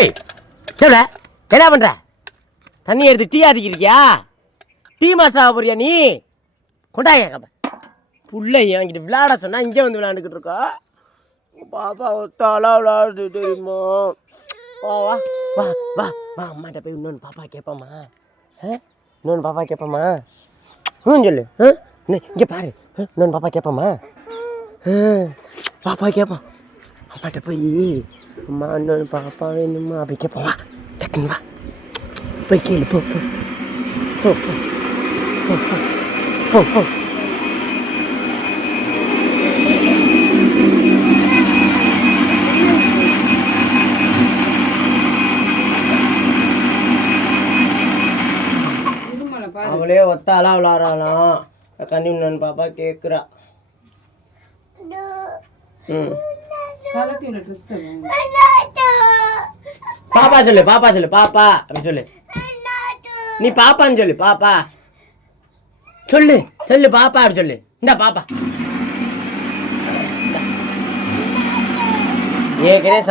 ஏய் என்ன பண்ற? தண்ணி எடுத்து டீ ஆதிக்கிறியா டீ மாஸ்டர் ஆக போறியா நீ? கொண்டாங்க கப்ப. புள்ளை என்கிட்ட விளையாட சொன்னா இங்கே வந்து விளையாண்டுக்கிட்டு இருக்கா? பாப்பா ஒத்தாளா விளையாடு தெரியுமா? வா வா வா வா வா அம்மாட்ட போய் இன்னொன்று பாப்பா கேட்பாமா இன்னொன்று பாப்பா கேட்பாமா ம் சொல்லு. இங்கே பாரு. இன்னொன்று பாப்பா கேட்பாமா பாப்பா கேட்பான் அம்மாட்ட போய் வேணுமா இன்னொன்று பாப்பா வேணுமா? அவைக்க போவா. டக்குன்னு வா. போய் கீழே போ போ. போ போ. போ போ. அவளே ஒத்தாலாம் விளாட்றாளாம் கண்ணின்னு பாப்பா கேட்குறா ம். கலட்டி உள்ள ட்ரெஸ் பாப்பா சொல்லு பாப்பா சொல்லு பாப்பா. அப்படி சொல்லு. நீ பாப்பான்னு சொல்லு பாப்பா. சொல்லு சொல்லு பாப்பா அப்படி சொல்லு. இந்த பாப்பா. ஏற்கனவே